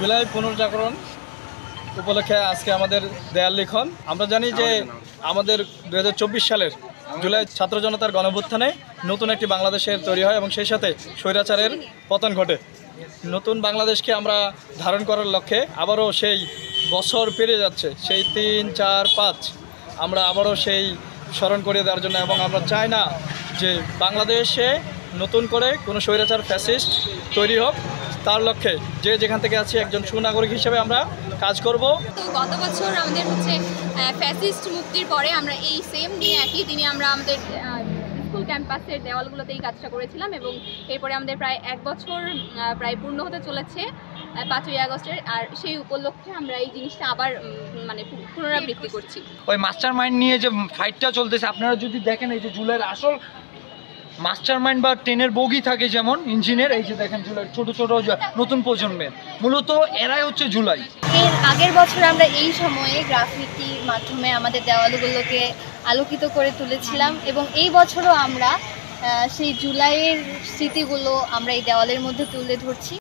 জুলাই পুনর্জাগরণ উপলক্ষে আজকে আমাদের দেয়াল লিখন। আমরা জানি যে আমাদের 2024 সালের জুলাই ছাত্র জনতার গণঅভ্যুত্থানে নতুন একটি বাংলাদেশের তৈরি হয় এবং সেই সাথে স্বৈরাচারের পতন ঘটে। নতুন বাংলাদেশকে আমরা ধারণ করার লক্ষ্যে আবারও সেই বছর পেরিয়ে যাচ্ছে, সেই 3, 4, 5 আমরা আবারও সেই স্মরণ করিয়ে দেওয়ার জন্য, এবং আমরা চাই না যে বাংলাদেশে নতুন করে কোনো স্বৈরাচার ফ্যাসিস্ট তৈরি হোক। তার লক্ষ্যে যে যেখান থেকে আছি একজন সুনাগরিক হিসেবে আমরা কাজ করব। তো গত বছর আমাদের ফ্যাসিস্ট মুক্তির পরে আমরা এই সেম দিনে একই দিনে আমরা আমাদের স্কুল ক্যাম্পাসের দেওয়ালগুলোতে এই কাজটা করেছিলাম, এবং এরপরে আমাদের প্রায় 1 বছর প্রায় পূর্ণ হতে চলেছে 5ই আগস্টের। আর সেই উপলক্ষে আমরা এই জিনিসটা আবার পুনরাবৃত্তি করছি। ওই মাস্টার মাইন্ড নিয়ে যে ফাইটটা চলতেছে, আপনারা যদি দেখেন এই যে জুলাইয়ের আসল মাস্টার মাইন্ড বা ট্রেনের বগি থাকে যেমন ইঞ্জিনের, এই যে দেখেন জুলাই ছোট ছোট নতুন প্রজন্মের, মূলত এরাই হচ্ছে জুলাই। এর আগের বছর আমরা এই সময়ে গ্রাফিতির মাধ্যমে আমাদের দেওয়ালগুলোকে আলোকিত করে তুলেছিলাম, এবং এই বছরও আমরা সেই জুলাইয়ের স্মৃতিগুলো আমরা এই দেওয়ালের মধ্যে তুলে ধরছি।